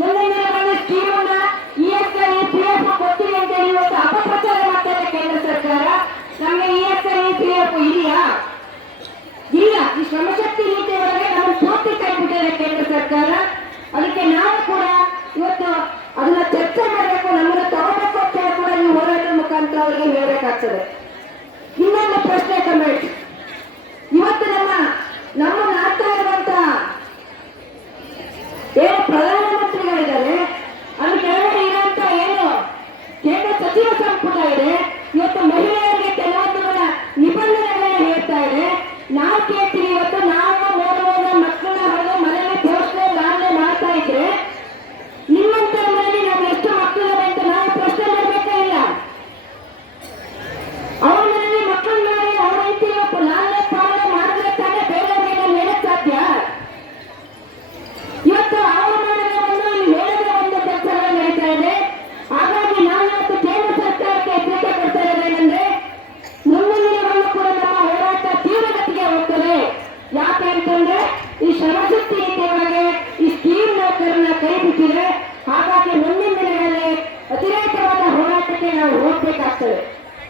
ಮುಂದಿನ ಸ್ಕೀಮನ್ನ ESI PF ಕೊಡ್ತೀವಿ ಅಂತ ಹೇಳಿ ಇವತ್ತು ಅಪಪ್ರಚಾರ ಮಾಡ್ತಾ ಇದೆ ಕೇಂದ್ರ ಸರ್ಕಾರ. ನಮಗೆ ಇಎಸ್ಐ ಪಿಎಫ್ ಇದೆಯಾ ಇಲ್ಲ ಈ ಶ್ರಮಶಕ್ತಿ ನೀತಿ ಒಳಗೆ ನಮ್ಮ ಪೂರ್ತಿ ಕೈಬಿಟ್ಟಿದೆ ಕೇಂದ್ರ ಸರ್ಕಾರ. ಅದಕ್ಕೆ ನಾವು ಕೂಡ ಇವತ್ತು ಅದನ್ನ ಚರ್ಚೆ ಮಾಡಬೇಕು, ನಮ್ಮನ್ನ ತಗೋಬೇಕು ಅಂತ ಕೂಡ ಈ ಹೋರಾಟದ ಮುಖಾಂತರ ಅವರಿಗೆ ಹೇಳಬೇಕಾಗ್ತದೆ. ಇನ್ನೊಂದು ಪ್ರಶ್ನೆ ಕಮೆಂಟ್ ಇದೆ ನಾವು ಅಂತಂದ್ರೆ ಈ ಶ್ರಮಶಕ್ತಿ ಒಳಗೆ ಈ ಸ್ಕೀಮ್ ನೌಕರನ್ನ ಕೈ ಬಿಟ್ಟಿದೆ. ಹಾಗಾಗಿ ಮುಂದಿನ ದಿನಗಳಲ್ಲಿ ಅತಿರೇಕವಾದ ಹೋರಾಟಕ್ಕೆ ನಾವು ಹೋಗ್ಬೇಕಾಗ್ತದೆ.